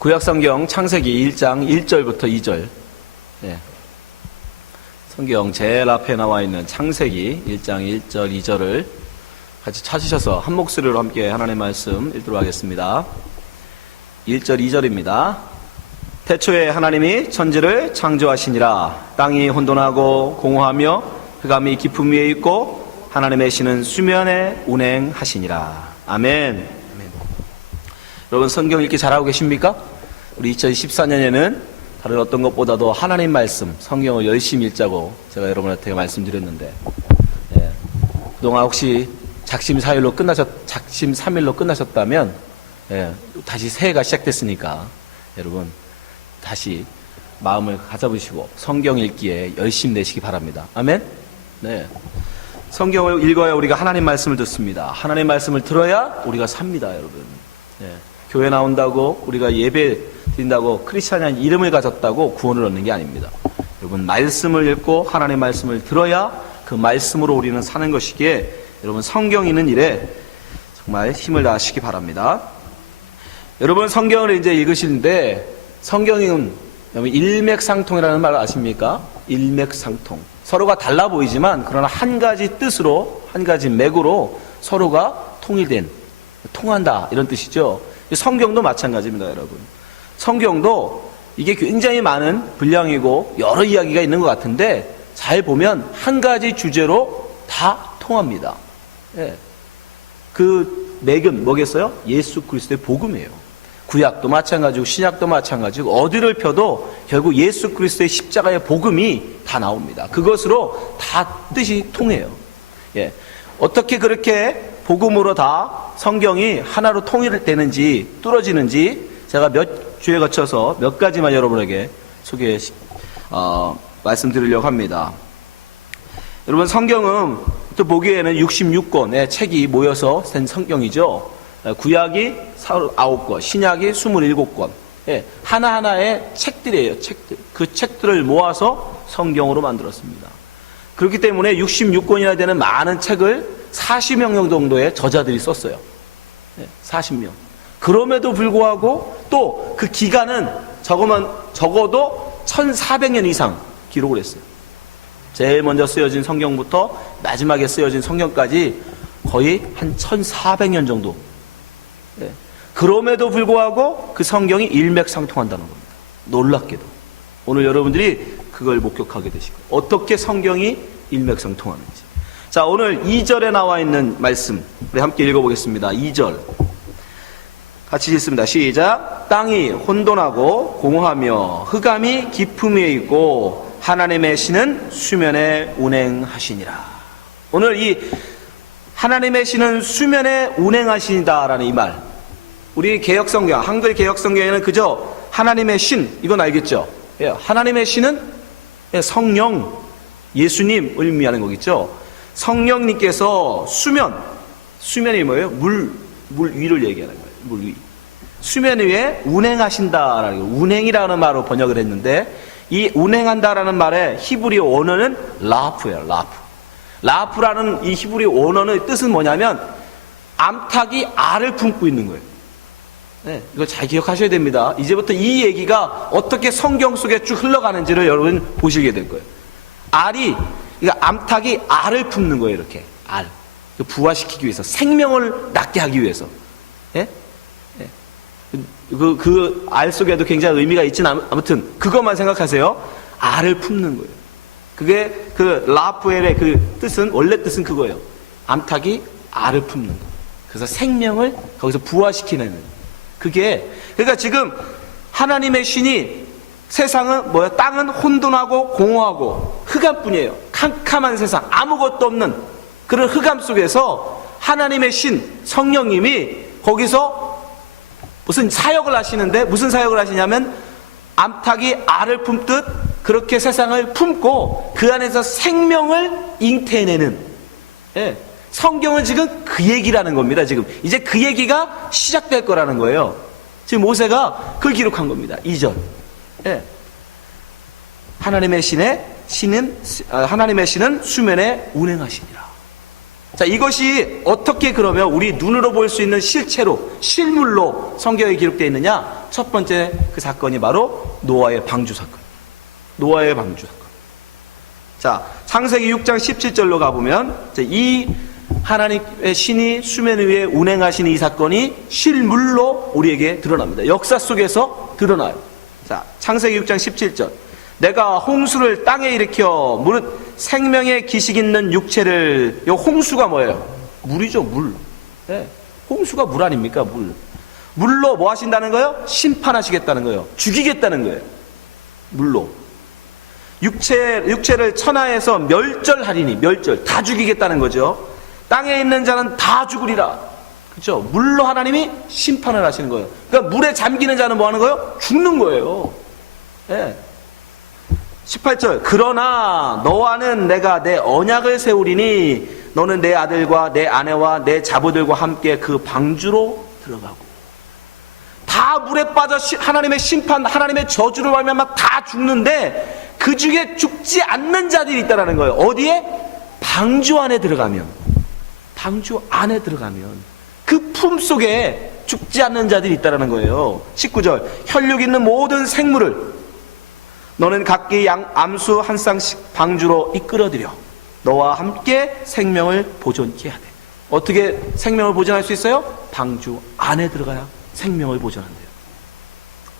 구약성경 창세기 1장 1절부터 2절. 예. 성경 제일 앞에 나와 있는 창세기 1장 1절 2절을 같이 찾으셔서 한 목소리로 함께 하나님의 말씀 읽도록 하겠습니다. 1절 2절입니다. 태초에 하나님이 천지를 창조하시니라. 땅이 혼돈하고 공허하며 흑암이 깊음 위에 있고 하나님의 신은 수면에 운행하시니라. 아멘. 여러분 성경 읽기 잘하고 계십니까? 우리 2014년에는 다른 어떤 것보다도 하나님 말씀, 성경을 열심히 읽자고 제가 여러분한테 말씀드렸는데, 예. 그동안 혹시 작심 3일로 끝나셨다면, 예. 다시 새해가 시작됐으니까 여러분 다시 마음을 가져보시고 성경 읽기에 열심히 내시기 바랍니다. 아멘. 네. 성경을 읽어야 우리가 하나님 말씀을 듣습니다. 하나님 말씀을 들어야 우리가 삽니다, 여러분. 네. 교회 나온다고 우리가 예배 드린다고 크리스찬이라는 이름을 가졌다고 구원을 얻는 게 아닙니다. 여러분 말씀을 읽고 하나님의 말씀을 들어야 그 말씀으로 우리는 사는 것이기에 여러분 성경 읽는 일에 정말 힘을 다하시기 바랍니다. 여러분 성경을 이제 읽으시는데 성경은 일맥상통이라는 말 아십니까? 일맥상통. 서로가 달라 보이지만 그러나 한 가지 뜻으로 한 가지 맥으로 서로가 통일된, 통한다 이런 뜻이죠. 성경도 마찬가지입니다, 여러분. 성경도 이게 굉장히 많은 분량이고 여러 이야기가 있는 것 같은데 잘 보면 한 가지 주제로 다 통합니다. 예. 그 맥은 뭐겠어요? 예수 그리스도의 복음이에요. 구약도 마찬가지고 신약도 마찬가지고 어디를 펴도 결국 예수 그리스도의 십자가의 복음이 다 나옵니다. 그것으로 다 뜻이 통해요. 예. 어떻게 그렇게 복음으로 다 성경이 하나로 통일되는지 뚫어지는지 제가 몇 주에 거쳐서 몇 가지만 여러분에게 말씀드리려고 합니다. 여러분 성경은 또 보기에는 66권의 책이 모여서 된 성경이죠. 구약이 39권, 신약이 27권. 예, 하나하나의 책들이에요. 책들. 그 책들을 모아서 성경으로 만들었습니다. 그렇기 때문에 66권이나 되는 많은 책을 40명 정도의 저자들이 썼어요. 40명. 그럼에도 불구하고 또 그 기간은 적어도 1400년 이상 기록을 했어요. 제일 먼저 쓰여진 성경부터 마지막에 쓰여진 성경까지 거의 한 1400년 정도. 그럼에도 불구하고 그 성경이 일맥상통한다는 겁니다. 놀랍게도. 오늘 여러분들이 그걸 목격하게 되시고 어떻게 성경이 일맥상통하는지. 자, 오늘 2절에 나와 있는 말씀 우리 함께 읽어보겠습니다. 2절 같이 읽습니다. 시작. 땅이 혼돈하고 공허하며 흑암이 깊음 위에 있고 하나님의 신은 수면에 운행하시니라. 오늘 이 하나님의 신은 수면에 운행하시니다라는 이 말, 우리 개역성경, 한글 개역성경에는 그저 하나님의 신, 이건 알겠죠? 하나님의 신은 성령, 예수님을 의미하는 거겠죠? 성령님께서 수면이 뭐예요? 물 위를 얘기하는 거예요. 물 위. 수면 위에 운행하신다라는 거예요. 운행이라는 말로 번역을 했는데 이 운행한다라는 말의 히브리어 원어는 라프예요. 라프라는 이 히브리어 원어의 뜻은 뭐냐면 암탉이 알을 품고 있는 거예요. 네, 이거 잘 기억하셔야 됩니다. 이제부터 이 얘기가 어떻게 성경 속에 쭉 흘러가는지를 여러분 보시게 될 거예요. 그러니까 암탉이 알을 품는 거예요. 이렇게 알 부화시키기 위해서, 생명을 낳게 하기 위해서. 예? 예. 그 알 속에도 굉장히 의미가 있지는 아무튼 그것만 생각하세요. 알을 품는 거예요. 그게 그 라프엘의 그 뜻은, 원래 뜻은 그거예요. 암탉이 알을 품는 거. 그래서 생명을 거기서 부화시키는. 그러니까 지금 하나님의 신이 세상은 뭐야? 땅은 혼돈하고 공허하고 흑암뿐이에요. 캄캄한 세상, 아무것도 없는 그런 흑암 속에서 하나님의 신, 성령님이 거기서 무슨 사역을 하시는데, 무슨 사역을 하시냐면 암탉이 알을 품듯 그렇게 세상을 품고 그 안에서 생명을 잉태내는. 예. 성경은 지금 그 얘기라는 겁니다. 지금 이제 그 얘기가 시작될 거라는 거예요. 지금 모세가 그걸 기록한 겁니다. 2절. 예. 하나님의 신은 수면에 운행하시니라. 자, 이것이 어떻게 그러면 우리 눈으로 볼 수 있는 실체로, 실물로 성경에 기록되어 있느냐? 첫 번째 그 사건이 바로 노아의 방주 사건. 노아의 방주 사건. 자, 창세기 6장 17절로 가보면 이 하나님의 신이 수면 위에 운행하신 이 사건이 실물로 우리에게 드러납니다. 역사 속에서 드러나요. 자, 창세기 6장 17절. 내가 홍수를 땅에 일으켜 무릇 생명의 기식 있는 육체를, 이 홍수가 뭐예요? 물이죠, 물. 네. 홍수가 물 아닙니까? 물. 물로 뭐 하신다는 거예요? 심판하시겠다는 거예요. 죽이겠다는 거예요. 물로. 육체를 천하에서 멸절하리니, 멸절, 다 죽이겠다는 거죠. 땅에 있는 자는 다 죽으리라. 그렇죠? 물로 하나님이 심판을 하시는 거예요. 그러니까 물에 잠기는 자는 뭐 하는 거예요? 죽는 거예요. 네. 18절. 그러나 너와는 내가 내 언약을 세우리니 너는 내 아들과 내 아내와 내 자부들과 함께 그 방주로 들어가고. 다 물에 빠져 하나님의 심판, 하나님의 저주를 말미암아 다 죽는데 그 중에 죽지 않는 자들이 있다는 거예요. 어디에? 방주 안에 들어가면. 방주 안에 들어가면 그 품 속에 죽지 않는 자들이 있다는 거예요. 19절. 혈육 있는 모든 생물을 너는 각기 암수 한 쌍씩 방주로 이끌어들여 너와 함께 생명을 보존케 하되. 어떻게 생명을 보존할 수 있어요? 방주 안에 들어가야 생명을 보존한대요.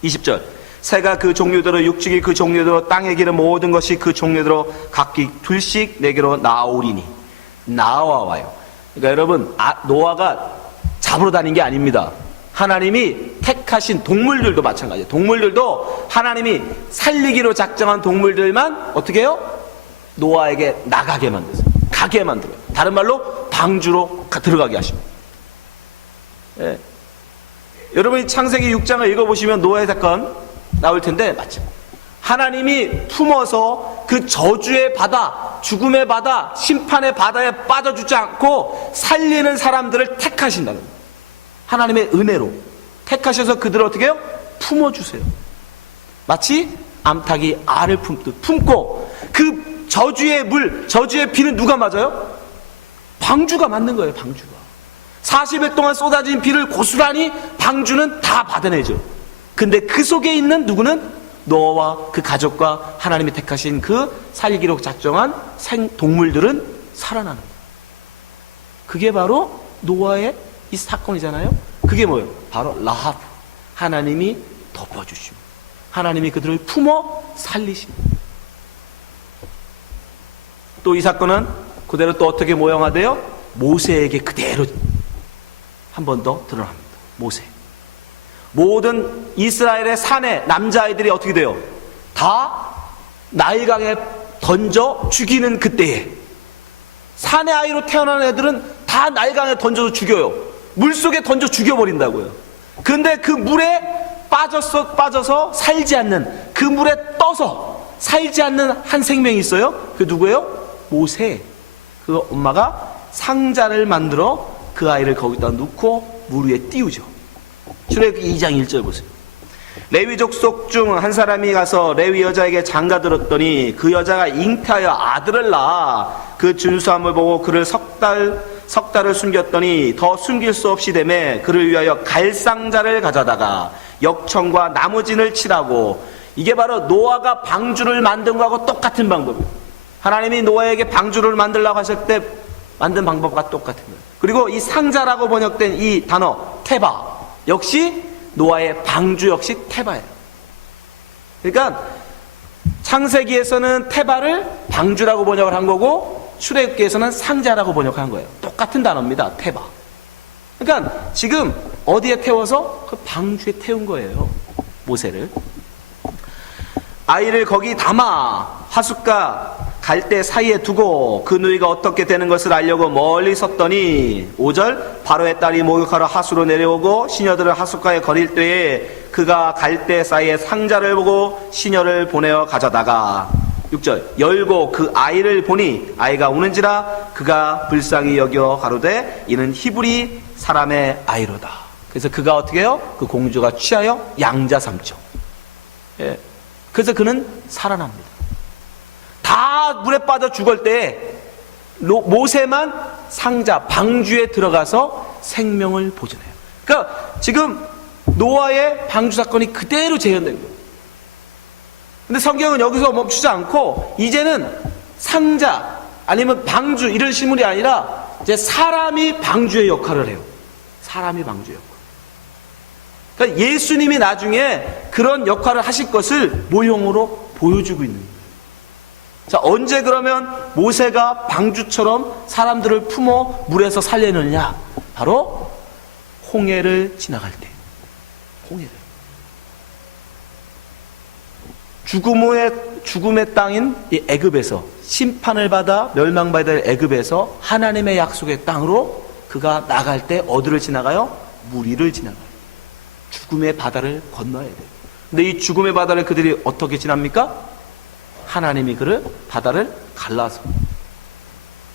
20절. 새가 그 종류대로, 육축이 그 종류대로, 땅에 기는 모든 것이 그 종류대로 각기 둘씩 내게로 나오리니. 나와와요. 그러니까 여러분, 노아가 잡으러 다닌 게 아닙니다. 하나님이 택하신 동물들도 마찬가지예요. 동물들도 하나님이 살리기로 작정한 동물들만 어떻게 해요? 노아에게 나가게 만들어요. 가게 만들어요. 다른 말로 방주로 들어가게 하십니다. 예. 여러분이 창세기 6장을 읽어보시면 노아의 사건 나올 텐데, 맞죠? 하나님이 품어서 그 저주의 바다, 죽음의 바다, 심판의 바다에 빠져주지 않고 살리는 사람들을 택하신다는 거예요. 하나님의 은혜로 택하셔서 그들을 어떻게 해요? 품어주세요. 마치 암탉이 알을 품듯 품고, 그 저주의 물, 저주의 비는 누가 맞아요? 방주가 맞는 거예요. 방주가 40일 동안 쏟아진 비를 고스란히 방주는 다 받아내죠. 근데 그 속에 있는 누구는? 노아와 그 가족과 하나님이 택하신 그 살기로 작정한 동물들은 살아나는 거예요. 그게 바로 노아의 이 사건이잖아요. 그게 뭐예요? 바로 라합. 하나님이 덮어주시고 하나님이 그들을 품어 살리십니다. 또 이 사건은 그대로 또 어떻게 모형화돼요? 모세에게 그대로 한 번 더 드러납니다. 모세. 모든 이스라엘의 산에 남자아이들이 어떻게 돼요? 다 나일강에 던져 죽이는 그때에, 산의 아이로 태어난 애들은 다 나일강에 던져서 죽여요. 물속에 던져 죽여버린다고요. 그런데 그 물에 빠져서 살지 않는, 그 물에 떠서 살지 않는 한 생명이 있어요. 그 누구예요? 모세. 그 엄마가 상자를 만들어 그 아이를 거기다 놓고 물 위에 띄우죠. 출애굽기 2장 1절 보세요. 레위 족속 중 한 사람이 가서 레위 여자에게 장가들었더니 그 여자가 잉태하여 아들을 낳아 그 준수함을 보고 그를 석 달을 숨겼더니 더 숨길 수 없이 되매 그를 위하여 갈상자를 가져다가 역청과 나무진을 칠하고. 이게 바로 노아가 방주를 만든 거하고 똑같은 방법이에요. 하나님이 노아에게 방주를 만들라고 하실 때 만든 방법과 똑같은 거예요. 그리고 이 상자라고 번역된 이 단어 테바 역시 노아의 방주 역시 테바예요. 그러니까 창세기에서는 테바를 방주라고 번역을 한 거고 출애굽기에서는 상자라고 번역한 거예요. 똑같은 단어입니다. 테바. 그러니까 지금 어디에 태워서? 그 방주에 태운 거예요. 모세를. 아이를 거기 담아 하숫과 갈대 사이에 두고 그 누이가 어떻게 되는 것을 알려고 멀리 섰더니 5절. 바로의 딸이 목욕하러 하수로 내려오고 시녀들을 하숫가에 거릴 때에 그가 갈대 사이에 상자를 보고 시녀를 보내어 가져다가 6절. 열고 그 아이를 보니 아이가 우는지라 그가 불쌍히 여겨 가로되 이는 히브리 사람의 아이로다. 그래서 그가 어떻게 해요? 그 공주가 취하여 양자 삼죠. 예. 그래서 그는 살아납니다. 다 물에 빠져 죽을 때 모세만 상자 방주에 들어가서 생명을 보존해요. 그러니까 지금 노아의 방주 사건이 그대로 재현된 거예요. 근데 성경은 여기서 멈추지 않고 이제는 상자 아니면 방주 이런 식물이 아니라 이제 사람이 방주의 역할을 해요. 사람이 방주의 역할. 그러니까 예수님이 나중에 그런 역할을 하실 것을 모형으로 보여주고 있는 거예요. 자, 언제 그러면 모세가 방주처럼 사람들을 품어 물에서 살려내느냐? 바로 홍해를 지나갈 때. 홍해를. 죽음의 땅인 이 애굽에서 심판을 받아 멸망받아야 될 애굽에서 하나님의 약속의 땅으로 그가 나갈 때 어디를 지나가요? 물 위를 지나가요. 죽음의 바다를 건너야 돼요. 근데 이 죽음의 바다를 그들이 어떻게 지납니까? 하나님이 그를 바다를 갈라서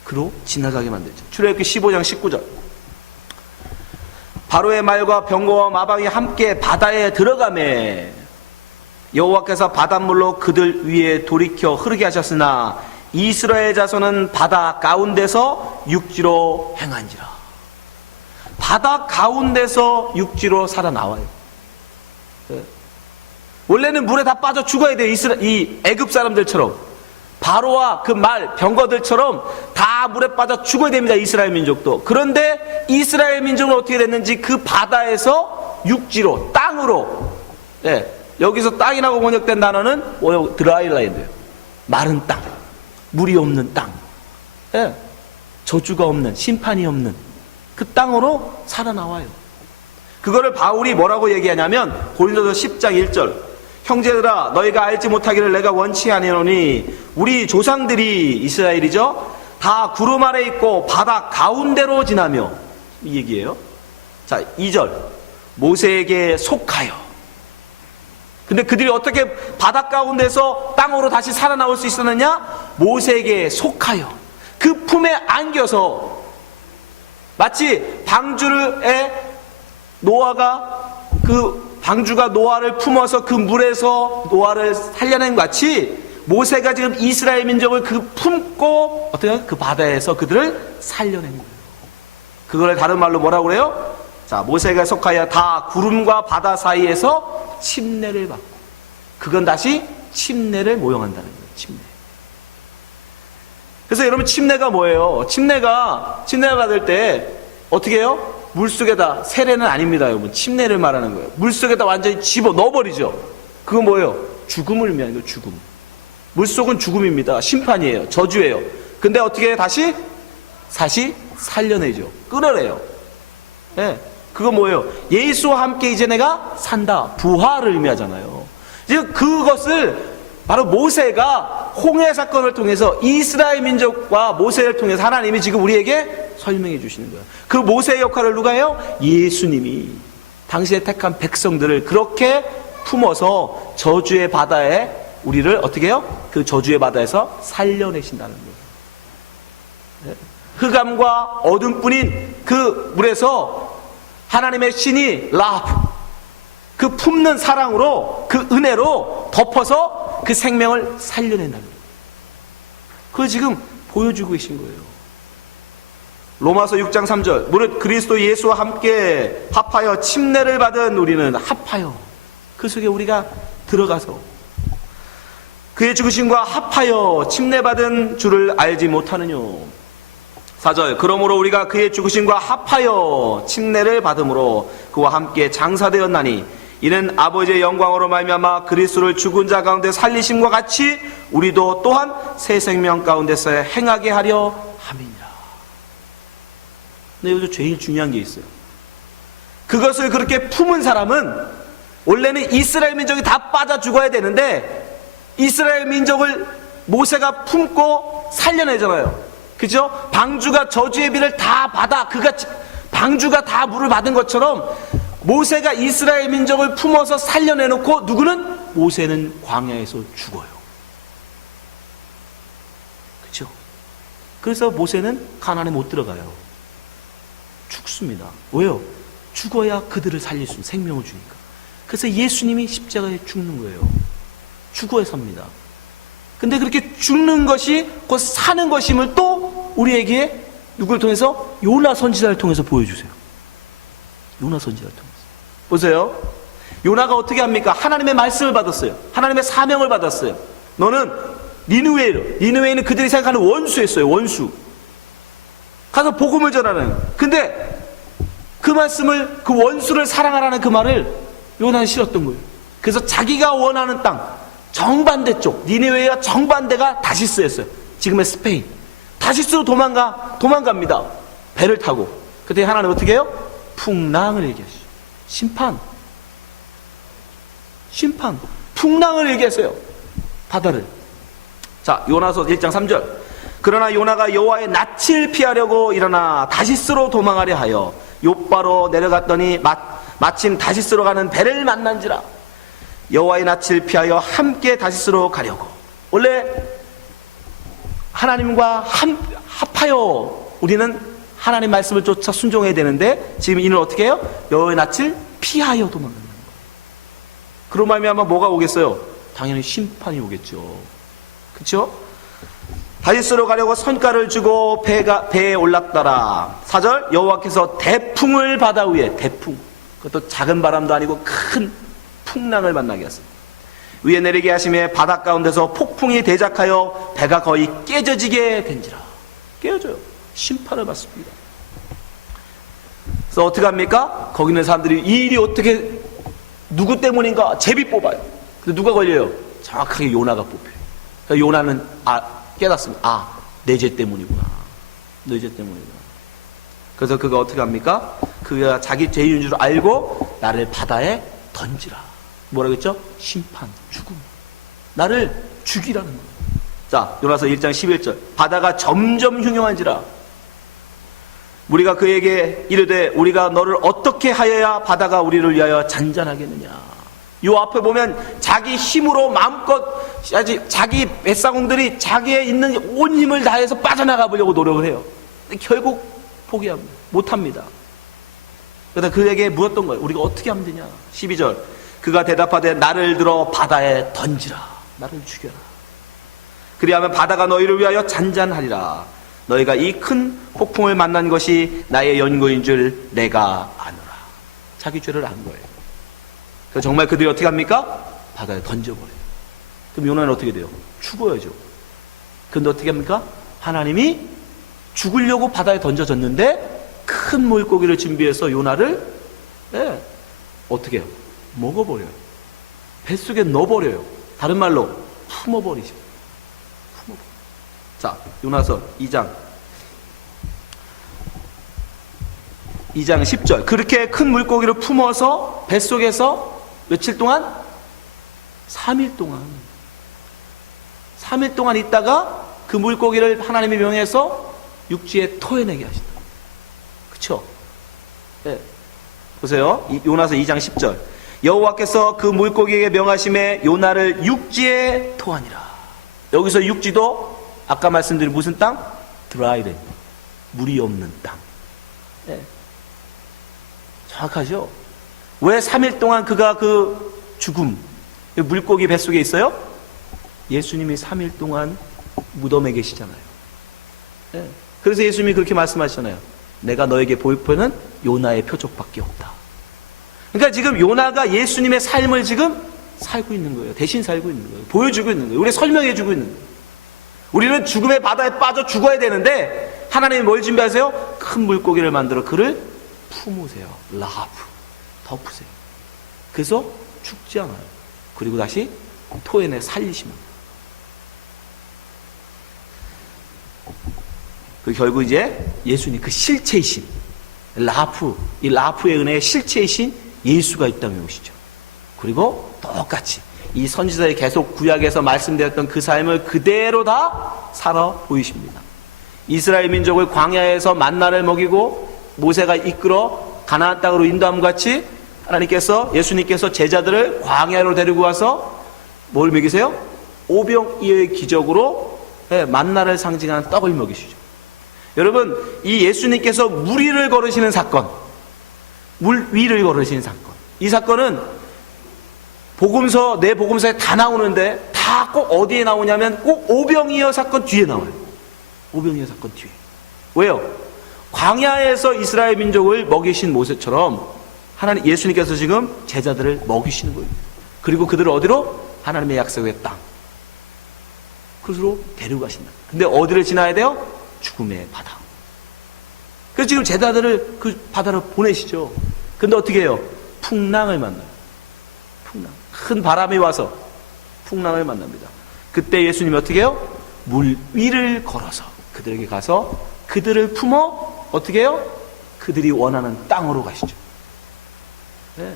그로 지나가게 만들죠. 출애굽기 15장 19절. 바로의 말과 병거와 마방이 함께 바다에 들어가매 여호와께서 바닷물로 그들 위에 돌이켜 흐르게 하셨으나 이스라엘 자손은 바다 가운데서 육지로 행한지라. 바다 가운데서 육지로 살아나와요. 원래는 물에 다 빠져 죽어야 돼요. 이 애굽 사람들처럼 바로와 그 말 병거들처럼 다 물에 빠져 죽어야 됩니다. 이스라엘 민족도. 그런데 이스라엘 민족은 어떻게 됐는지 그 바다에서 육지로 땅으로, 여기서 땅이라고 번역된 단어는 드라이랜드예요. 마른 땅, 물이 없는 땅, 저주가 없는, 심판이 없는 그 땅으로 살아나와요. 그거를 바울이 뭐라고 얘기하냐면 고린도서 10장 1절. 형제들아 너희가 알지 못하기를 내가 원치 아니하노니 우리 조상들이 이스라엘이죠, 다 구름 아래 있고 바다 가운데로 지나며, 이 얘기예요. 자, 2절. 모세에게 속하여. 근데 그들이 어떻게 바다 가운데서 땅으로 다시 살아나올 수 있었느냐? 모세에게 속하여 그 품에 안겨서, 마치 방주에 노아가 방주가 노아를 품어서 그 물에서 노아를 살려낸 것 같이 모세가 지금 이스라엘 민족을 품고 어떻게 그 바다에서 그들을 살려낸 거예요. 그걸 다른 말로 뭐라고 그래요? 자, 모세가 속하여 다 구름과 바다 사이에서 침례를 받고, 그건 다시 침례를 모형한다는 거예요. 침례. 그래서 여러분, 침례가 뭐예요? 침례가 받을 때 어떻게 해요? 물속에다, 세례는 아닙니다, 여러분. 침례를 말하는 거예요. 물속에다 완전히 집어 넣어버리죠. 그건 뭐예요? 죽음을 의미하는 거예요, 죽음. 물속은 죽음입니다. 심판이에요. 저주예요. 근데 어떻게 해요? 다시 살려내죠. 끌어내요. 그건 뭐예요? 예수와 함께 이제 내가 산다. 부활을 의미하잖아요. 지금 그것을 바로 모세가 홍해 사건을 통해서 이스라엘 민족과 모세를 통해서 하나님이 지금 우리에게 설명해 주시는 거예요. 그 모세의 역할을 누가 해요? 예수님이 당시에 택한 백성들을 그렇게 품어서 저주의 바다에 우리를 어떻게 해요? 그 저주의 바다에서 살려내신다는 거예요. 흑암과 어둠뿐인 그 물에서 하나님의 신이 라브, 그 품는 사랑으로, 그 은혜로 덮어서 그 생명을 살려낸다는 거예요. 그걸 지금 보여주고 계신 거예요. 로마서 6장 3절. 무릇 그리스도 예수와 함께 합하여 침례를 받은 우리는 합하여, 그 속에 우리가 들어가서 그의 죽으심과 합하여 침례받은 줄을 알지 못하느냐. 4절. 그러므로 우리가 그의 죽으심과 합하여 침례를 받음으로 그와 함께 장사되었나니 이는 아버지의 영광으로 말미암아 그리스도를 죽은 자 가운데 살리심과 같이 우리도 또한 새 생명 가운데서 행하게 하려 함이니라. 근데 여기서 제일 중요한 게 있어요. 그것을 그렇게 품은 사람은, 원래는 이스라엘 민족이 다 빠져 죽어야 되는데 이스라엘 민족을 모세가 품고 살려내잖아요. 그죠? 방주가 저주의 비를 다 받아, 방주가 다 물을 받은 것처럼 모세가 이스라엘 민족을 품어서 살려내놓고, 누구는? 모세는 광야에서 죽어요. 그죠? 그래서 모세는 가나안에 못 들어가요. 죽습니다. 왜요? 죽어야 그들을 살릴 수 있는, 생명을 주니까. 그래서 예수님이 십자가에 죽는 거예요. 죽어야 삽니다. 근데 그렇게 죽는 것이 곧 사는 것임을 또 우리에게 누굴 통해서? 요나 선지자를 통해서 보여주세요. 요나 선지자를 통해서. 보세요. 요나가 어떻게 합니까? 하나님의 말씀을 받았어요. 하나님의 사명을 받았어요. 너는 니느웨이는 그들이 생각하는 원수였어요. 원수. 가서 복음을 전하는. 근데 그 말씀을, 그 원수를 사랑하라는 그 말을 요나는 싫었던 거예요. 그래서 자기가 원하는 땅, 정반대 쪽, 니느웨이와 정반대가 다시스였어요. 지금의 스페인. 다시스로 도망갑니다. 배를 타고. 그때 하나님 어떻게 해요? 풍랑을 얘기하시죠. 심판. 풍랑을 얘기했어요. 바다를. 자, 요나서 1장 3절. 그러나 요나가 여호와의 낯을 피하려고 일어나 다시스로 도망하려 하여 욥바로 내려갔더니 마침 다시스로 가는 배를 만난지라. 여호와의 낯을 피하여 함께 다시스로 가려고. 원래 하나님과 합하여 우리는 하나님 말씀을 쫓아 순종해야 되는데 지금 이는 어떻게 해요? 여호와의 낯을 피하여 도망가는 거예요. 그런 마음이 아마 뭐가 오겠어요? 당연히 심판이 오겠죠. 그렇죠? 다시스로 가려고 선가를 주고 배에 올랐더라. 4절. 여호와께서 대풍을 바다 위에, 대풍, 그것도 작은 바람도 아니고 큰 풍랑을 만나게 하셨습니다. 위에 내리게 하심에 바다 가운데서 폭풍이 대작하여 배가 거의 깨져지게 된지라. 깨어져요. 심판을 받습니다. 그래서 어떻게 합니까? 거기 있는 사람들이 이 일이 어떻게, 누구 때문인가 제비 뽑아요. 근데 누가 걸려요? 정확하게 요나가 뽑혀요. 그러니까 요나는 깨닫습니다. 내 죄 때문이구나. 내 죄 때문이구나. 그래서 그가 어떻게 합니까? 그가 자기 죄인 줄 알고 나를 바다에 던지라. 뭐라고 했죠? 심판, 죽음. 나를 죽이라는 거예요. 자, 요나서 1장 11절. 바다가 점점 흉흉한지라. 우리가 그에게 이르되 우리가 너를 어떻게 하여야 바다가 우리를 위하여 잔잔하겠느냐. 요 앞에 보면 자기 힘으로 마음껏 자기 뱃사공들이 자기의 있는 온 힘을 다해서 빠져나가 보려고 노력을 해요. 근데 결국 포기합니다. 못합니다. 그래서 그에게 물었던 거예요. 우리가 어떻게 하면 되냐. 12절. 그가 대답하되 나를 들어 바다에 던지라. 나를 죽여라. 그리하면 바다가 너희를 위하여 잔잔하리라. 너희가 이 큰 폭풍을 만난 것이 나의 연고인 줄 내가 아노라. 자기 죄를 안 거예요. 그래서 정말 그들이 어떻게 합니까? 바다에 던져버려요. 그럼 요나는 어떻게 돼요? 죽어야죠. 근데 어떻게 합니까? 하나님이 죽으려고 바다에 던져졌는데 큰 물고기를 준비해서 요나를 어떻게 해요? 먹어버려요. 뱃속에 넣어버려요. 다른 말로 품어버리죠. 자, 요나서 2장 10절. 그렇게 큰 물고기를 품어서 뱃속에서 며칠 동안? 3일 동안 있다가 그 물고기를 하나님의 명해서 육지에 토해내게 하신다. 그쵸? 네. 보세요. 요나서 2장 10절. 여호와께서 그 물고기에게 명하심에 요나를 육지에 토하니라. 여기서 육지도 아까 말씀드린 무슨 땅? 드라이랜드. 물이 없는 땅. 네. 정확하죠? 왜 3일 동안 그가 그 죽음, 물고기 뱃속에 있어요? 예수님이 3일 동안 무덤에 계시잖아요. 네. 그래서 예수님이 그렇게 말씀하시잖아요. 내가 너에게 보일 표는 요나의 표적밖에 없다. 그러니까 지금 요나가 예수님의 삶을 지금 살고 있는 거예요. 대신 살고 있는 거예요. 보여주고 있는 거예요. 우리 설명해 주고 있는 거예요. 우리는 죽음의 바다에 빠져 죽어야 되는데 하나님이 뭘 준비하세요? 큰 물고기를 만들어 그를 품으세요. 라브. 덮으세요. 그래서 죽지 않아요. 그리고 다시 토해내 살리십니다. 그 결국 이제 예수님 그 실체이신 라프, 이 라프의 은혜의 실체이신 예수가 이 땅에 오시죠. 그리고 똑같이 이 선지자의 계속 구약에서 말씀되었던 그 삶을 그대로 다 살아 보이십니다. 이스라엘 민족을 광야에서 만나를 먹이고 모세가 이끌어 가나안 땅으로 인도함 같이 하나님께서 예수님께서 제자들을 광야로 데리고 와서 뭘 먹이세요? 오병이어의 기적으로 만나를 상징하는 떡을 먹이시죠. 여러분, 이 예수님께서 물 위를 걸으시는 사건, 물 위를 걸으시는 사건, 이 사건은 복음서, 내 복음서에 다 나오는데 다 꼭 어디에 나오냐면 꼭 오병이어 사건 뒤에 나와요. 오병이어 사건 뒤에. 왜요? 광야에서 이스라엘 민족을 먹이신 모세처럼 하나님 예수님께서 지금 제자들을 먹이시는 거예요. 그리고 그들을 어디로? 하나님의 약속의 땅, 그것으로 데려가신다. 근데 어디를 지나야 돼요? 죽음의 바다. 그래서 지금 제자들을 그 바다로 보내시죠. 근데 어떻게 해요? 풍랑을 만나요. 풍랑. 큰 바람이 와서 풍랑을 만납니다. 그때 예수님이 어떻게 해요? 물 위를 걸어서 그들에게 가서 그들을 품어 어떻게 해요? 그들이 원하는 땅으로 가시죠. 네.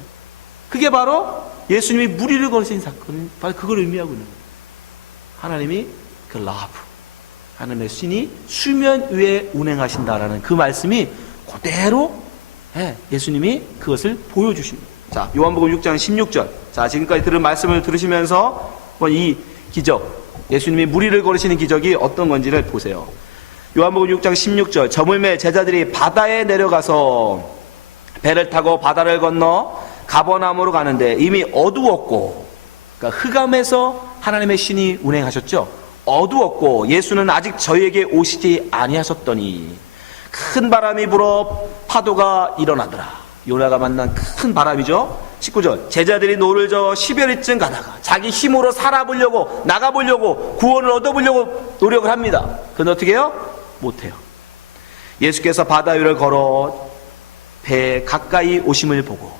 그게 바로 예수님이 물 위를 걸으신 사건은 바로 그걸 의미하고 있는 거예요. 하나님이 그 러브, 하나님의 신이 수면 위에 운행하신다라는 그 말씀이 그대로 예수님이 그것을 보여주십니다. 자, 요한복음 6장 16절. 자, 지금까지 들은 말씀을 들으시면서 이 기적, 예수님이 물 위를 걸으시는 기적이 어떤 건지를 보세요. 요한복음 6장 16절. 저물매 제자들이 바다에 내려가서 배를 타고 바다를 건너 가버나움으로 가는데 이미 어두웠고, 그러니까 흑암에서 하나님의 신이 운행하셨죠. 어두웠고 예수는 아직 저희에게 오시지 아니하셨더니 큰 바람이 불어 파도가 일어나더라. 요나가 만난 큰 바람이죠. 19절. 제자들이 노를 저어 10여리쯤 가다가 자기 힘으로 살아보려고, 나가보려고, 구원을 얻어보려고 노력을 합니다. 그런데 어떻게 해요? 못해요. 예수께서 바다 위를 걸어 배 가까이 오심을 보고,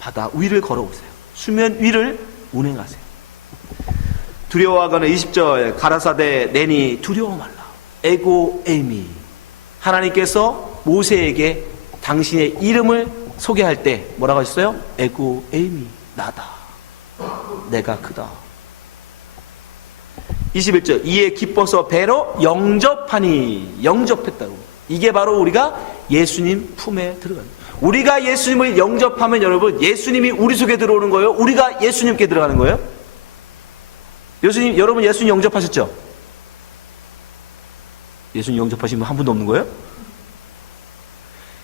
바다 위를 걸어오세요. 수면 위를 운행하세요. 두려워하거나 20절. 가라사대 내니 두려워 말라. 에고 에이미. 하나님께서 모세에게 당신의 이름을 소개할 때 뭐라고 하셨어요? 에고 에이미. 나다. 내가 그다. 21절. 이에 기뻐서 배로 영접하니. 영접했다고. 이게 바로 우리가 예수님 품에 들어갑니다. 우리가 예수님을 영접하면 여러분, 예수님이 우리 속에 들어오는 거예요? 우리가 예수님께 들어가는 거예요? 여러분 예수님 영접하셨죠? 예수님 영접하신 분 한 분도 없는 거예요?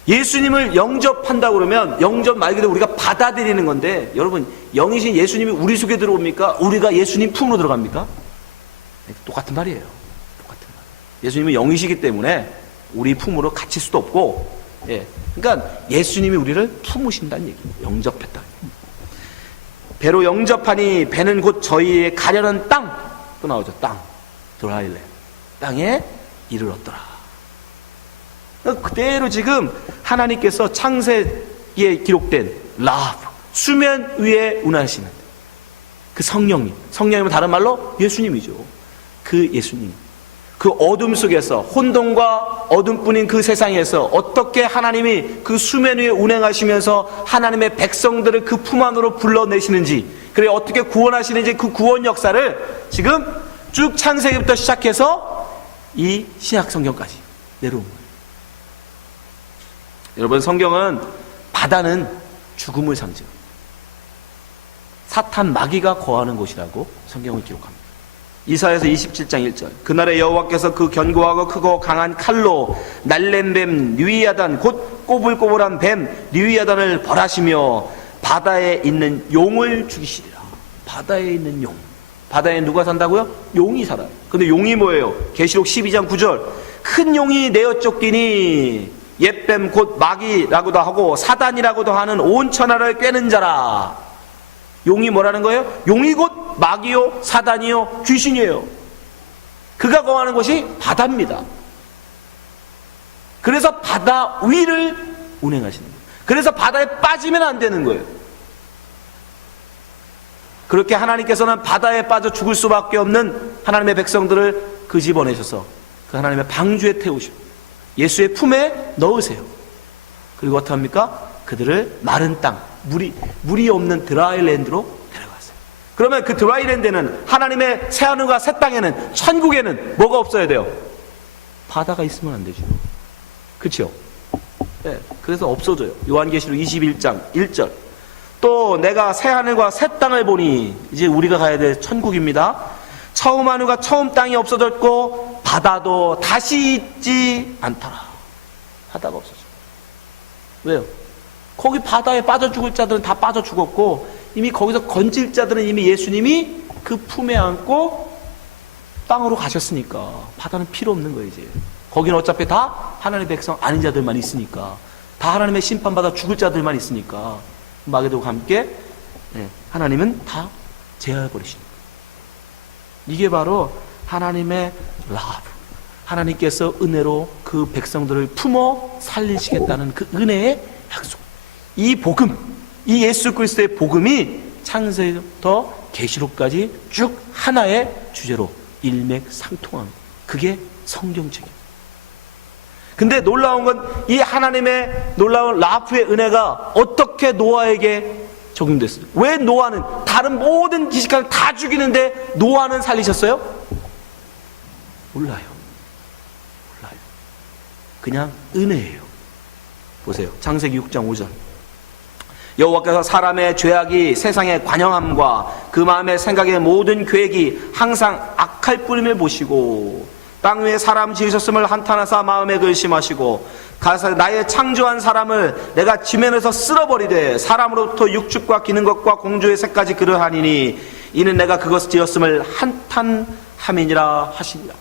예수님을 영접한다고 그러면 영접 말 그대로 우리가 받아들이는 건데, 여러분 영이신 예수님이 우리 속에 들어옵니까? 우리가 예수님 품으로 들어갑니까? 똑같은 말이에요. 똑같은 말. 예수님은 영이시기 때문에 우리 품으로 갇힐 수도 없고, 그러니까 예수님이 우리를 품으신다는 얘기예요. 영접했다. 배로 영접하니 배는 곧 저희의 가려는 땅, 또 나오죠. 땅, 드라이랜드, 땅에 이르렀더라. 그대로 지금 하나님께서 창세기에 기록된 러브, 수면 위에 운하시는 그 성령님, 성령님은 다른 말로 예수님이죠. 그 예수님, 그 어둠 속에서, 혼돈과 어둠뿐인 그 세상에서 어떻게 하나님이 그 수면 위에 운행하시면서 하나님의 백성들을 그 품 안으로 불러내시는지, 그래 어떻게 구원하시는지, 그 구원 역사를 지금 쭉 창세기부터 시작해서 이 신약 성경까지 내려온 거예요. 여러분, 성경은 바다는 죽음을 상징, 사탄 마귀가 거하는 곳이라고 성경을 기록합니다. 이사야서 27장 1절. 그날에 여호와께서 그 견고하고 크고 강한 칼로 날랜 뱀 류이야단, 곧 꼬불꼬불한 뱀 류이야단을 벌하시며 바다에 있는 용을 죽이시리라. 바다에 있는 용. 바다에 누가 산다고요? 용이 살아요. 근데 용이 뭐예요? 계시록 12장 9절. 큰 용이 내어 쫓기니 옛뱀 곧 마귀라고도 하고 사단이라고도 하는 온 천하를 꿰는 자라. 용이 뭐라는 거예요? 용이 곧 마귀요, 사단이요, 귀신이에요. 그가 거하는 곳이 바다입니다. 그래서 바다 위를 운행하시는 거예요. 그래서 바다에 빠지면 안 되는 거예요. 그렇게 하나님께서는 바다에 빠져 죽을 수밖에 없는 하나님의 백성들을 그 집어내셔서 그 하나님의 방주에 태우시고 예수의 품에 넣으세요. 그리고 어떻게 합니까? 그들을 마른 땅, 물이 없는 드라이랜드로 데려갔어요. 그러면 그 드라이랜드는 하나님의 새하늘과 새 땅에는, 천국에는 뭐가 없어야 돼요? 바다가 있으면 안 되죠. 그렇죠? 네, 그래서 없어져요. 요한계시록 21장 1절. 또 내가 새하늘과 새 땅을 보니, 이제 우리가 가야 될 천국입니다. 처음 하늘과 처음 땅이 없어졌고 바다도 다시 있지 않더라. 바다가 없어져. 왜요? 거기 바다에 빠져 죽을 자들은 다 빠져 죽었고, 이미 거기서 건질 자들은 이미 예수님이 그 품에 안고 땅으로 가셨으니까 바다는 필요 없는 거예요. 이제 거기는 어차피 다 하나님의 백성 아닌 자들만 있으니까 다 하나님의 심판받아 죽을 자들만 있으니까 마귀들과 함께 하나님은 다 제어해버리십니다. 이게 바로 하나님의 라브, 하나님께서 은혜로 그 백성들을 품어 살리시겠다는 그 은혜의 약속. 이 복음, 이 예수 그리스도의 복음이 창세기부터 계시록까지 쭉 하나의 주제로 일맥상통한, 그게 성경책입니다. 근데 놀라운 건 이 하나님의 놀라운 라프의 은혜가 어떻게 노아에게 적용됐어요? 왜 노아는 다른 모든 기식을 다 죽이는데 노아는 살리셨어요? 몰라요. 그냥 은혜예요. 보세요. 창세기 6장 5절. 여호와께서 사람의 죄악이 세상의 관영함과 그 마음의 생각의 모든 계획이 항상 악할 뿐임을 보시고 땅 위에 사람 지으셨음을 한탄하사 마음에 근심하시고 가서 나의 창조한 사람을 내가 지면에서 쓸어버리되 사람으로부터 육축과 기는 것과 공주의 색까지 그러하니니 이는 내가 그것을 지었음을 한탄함이니라 하시니라.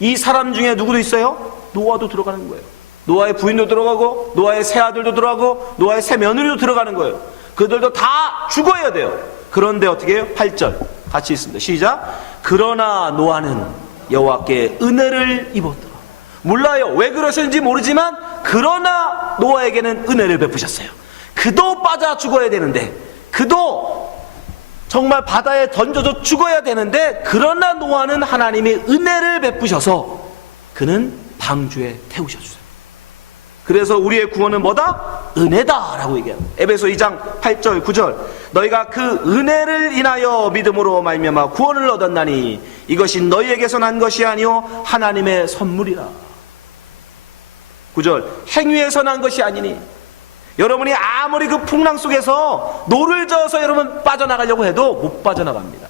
이 사람 중에 누구도 있어요? 노아도 들어가는 거예요. 노아의 부인도 들어가고 노아의 새 아들도 들어가고 노아의 새 며느리도 들어가는 거예요. 그들도 다 죽어야 돼요. 그런데 어떻게 해요? 8절 같이 있습니다. 시작. 그러나 노아는 여호와께 은혜를 입었더라. 몰라요. 왜 그러셨는지 모르지만 그러나 노아에게는 은혜를 베푸셨어요. 그도 빠져 죽어야 되는데, 그도 정말 바다에 던져져 죽어야 되는데, 그러나 노아는 하나님이 은혜를 베푸셔서 그는 방주에 태우셨어요. 그래서 우리의 구원은 뭐다? 은혜다라고 얘기합니다. 에베소 2장 8절 9절. 너희가 그 은혜를 인하여 믿음으로 말미암아 구원을 얻었나니 이것이 너희에게서 난 것이 아니요 하나님의 선물이라. 9절. 행위에서 난 것이 아니니. 여러분이 아무리 그 풍랑 속에서 노를 저어서 여러분 빠져나가려고 해도 못 빠져나갑니다.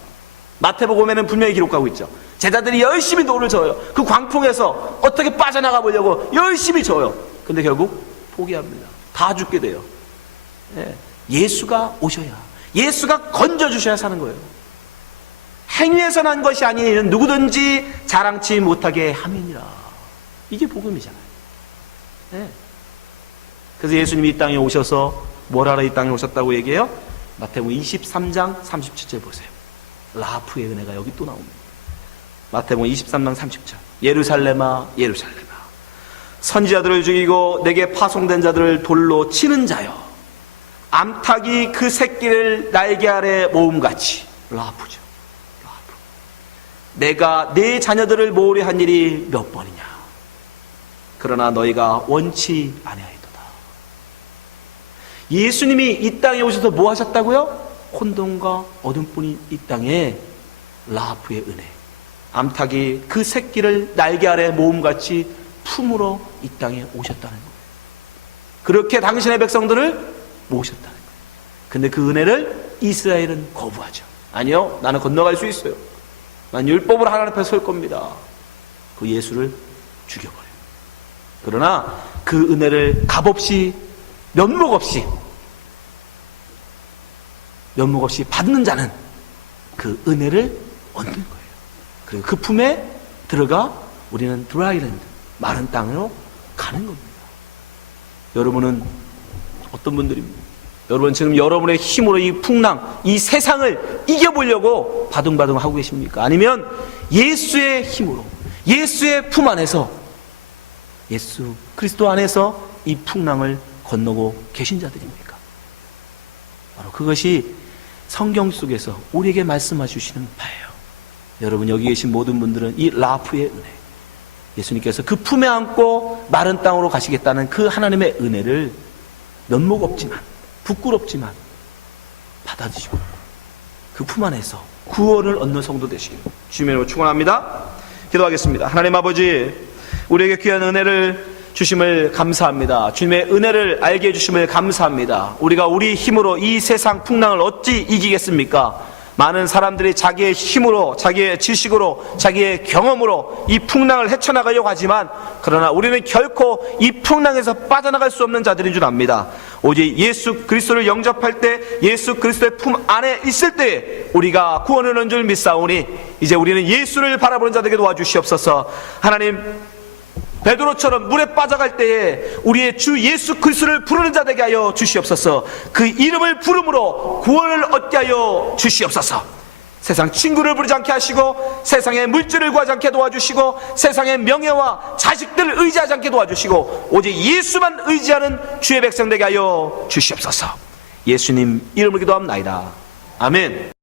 마태복음에는 분명히 기록하고 있죠. 제자들이 열심히 노를 저어요. 그 광풍에서 어떻게 빠져나가 보려고 열심히 저어요. 근데 결국 포기합니다. 다 죽게 돼요. 예수가 오셔야, 예수가 건져주셔야 사는 거예요. 행위에서 난 것이 아니니 누구든지 자랑치 못하게 함이니라. 이게 복음이잖아요. 그래서 예수님이 이 땅에 오셔서 뭘 하러 이 땅에 오셨다고 얘기해요? 마태복음 23장 37절 보세요. 라프의 은혜가 여기 또 나옵니다. 마태복음 23장 30절. 예루살렘아 예루살렘아 선지자들을 죽이고 내게 파송된 자들을 돌로 치는 자여, 암탉이 그 새끼를 날개 아래 모음같이. 라프죠. 라프. 내가 네 자녀들을 모으려 한 일이 몇 번이냐. 그러나 너희가 원치 아니하였도다. 예수님이 이 땅에 오셔서 뭐 하셨다고요? 혼돈과 어둠뿐인 이 땅에 라프의 은혜, 암탉이 그 새끼를 날개 아래 모음같이 품으로 이 땅에 오셨다는 거예요. 그렇게 당신의 백성들을 모으셨다는 거예요. 근데 그 은혜를 이스라엘은 거부하죠. 아니요, 나는 건너갈 수 있어요. 난 율법으로 하나님 앞에 설 겁니다. 그 예수를 죽여버려요. 그러나 그 은혜를 값없이 면목 없이 받는 자는 그 은혜를 얻는 거예요. 그리고 그 품에 들어가 우리는 드라이랜드, 마른 땅으로 가는 겁니다. 여러분은 어떤 분들입니까? 여러분 지금 여러분의 힘으로 이 풍랑, 이 세상을 이겨보려고 바둥바둥 하고 계십니까? 아니면 예수의 힘으로, 예수의 품 안에서, 예수 그리스도 안에서 이 풍랑을 건너고 계신 자들입니까? 바로 그것이 성경 속에서 우리에게 말씀해 주시는 바예요. 여러분 여기 계신 모든 분들은 이 라프의 은혜, 예수님께서 그 품에 안고 마른 땅으로 가시겠다는 그 하나님의 은혜를 면목 없지만, 부끄럽지만 받아들이시고 그 품 안에서 구원을 얻는 성도 되시기를 주님으로 축원합니다. 기도하겠습니다. 하나님 아버지, 우리에게 귀한 은혜를 주심을 감사합니다. 주님의 은혜를 알게 해주심을 감사합니다. 우리가 우리 힘으로 이 세상 풍랑을 어찌 이기겠습니까? 많은 사람들이 자기의 힘으로, 자기의 지식으로, 자기의 경험으로 이 풍랑을 헤쳐나가려고 하지만, 그러나 우리는 결코 이 풍랑에서 빠져나갈 수 없는 자들인 줄 압니다. 오직 예수 그리스도를 영접할 때, 예수 그리스도의 품 안에 있을 때 우리가 구원을 얻는 줄 믿사오니 이제 우리는 예수를 바라보는 자들에게 도와주시옵소서. 하나님, 베드로처럼 물에 빠져갈 때에 우리의 주 예수 그리스도를 부르는 자 되게 하여 주시옵소서. 그 이름을 부름으로 구원을 얻게 하여 주시옵소서. 세상 친구를 부르지 않게 하시고, 세상의 물질을 구하지 않게 도와주시고, 세상의 명예와 자식들을 의지하지 않게 도와주시고, 오직 예수만 의지하는 주의 백성 되게 하여 주시옵소서. 예수님 이름으로 기도합나이다. 아멘.